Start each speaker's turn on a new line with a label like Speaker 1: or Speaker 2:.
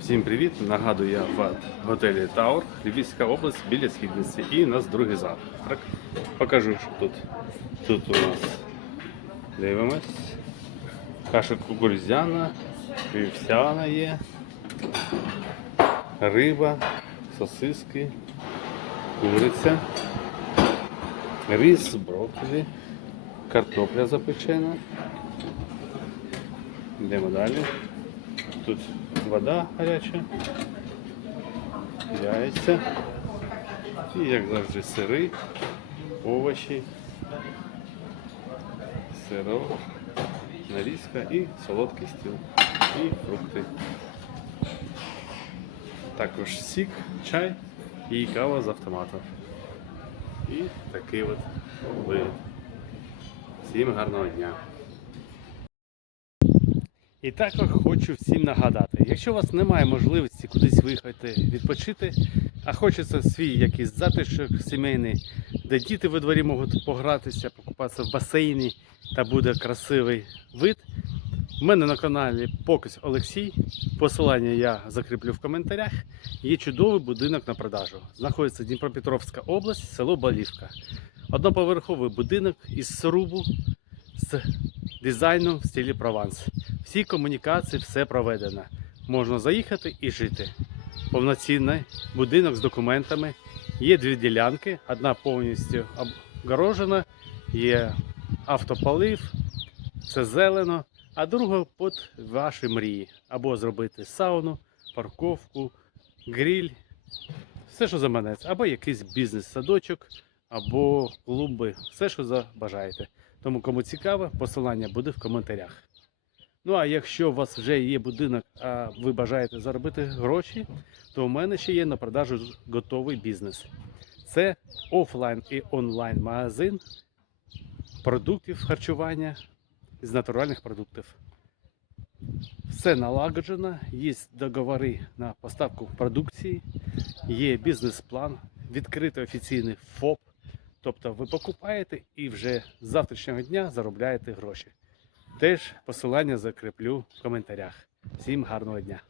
Speaker 1: Всім привіт! Нагадую, я в готелі Таур, Львівська область біля східниці. І у нас другий завтрак. Покажу, що тут. Тут у нас дивимось. Каша кукурудзяна, вівсяна є, риба, сосиски, куриця, рис, брокколі, картопля запечена. Йдемо далі. Тут вода гаряча, яйця. І, як завжди, сири, овочі, сиро, нарізка і солодкий стіл. І фрукти. Також сік, чай і кава з автомату. І такий от вигляд. Всім гарного дня! І також хочу всім нагадати, якщо у вас немає можливості кудись виїхати відпочити, а хочеться свій якийсь затишок сімейний, де діти во дворі можуть погратися, покупатися в басейні та буде красивий вид. У мене на каналі Покис Олексій. Посилання я закріплю в коментарях. Є чудовий будинок на продажу. Знаходиться Дніпропетровська область, село Балівка. Одноповерховий будинок із срубу з дизайном в стилі Прованс. Всі комунікації, все проведено. Можна заїхати і жити. Повноцінний будинок з документами. Є дві ділянки, одна повністю обгорожена, є автополив, все зелено, а друга під ваші мрії. Або зробити сауну, парковку, гриль, все, що заманеться, або якийсь бізнес-садочок, або клуби, все, що забажаєте. Тому кому цікаво, посилання буде в коментарях. Ну а якщо у вас вже є будинок, а ви бажаєте заробити гроші, то у мене ще є на продажу готовий бізнес. Це офлайн і онлайн магазин продуктів харчування з натуральних продуктів. Все налагоджено, є договори на поставку продукції, є бізнес-план, відкритий офіційний ФОП. Тобто ви покупаєте і вже з завтрашнього дня заробляєте гроші. Теж посилання закріплю в коментарях. Всім гарного дня!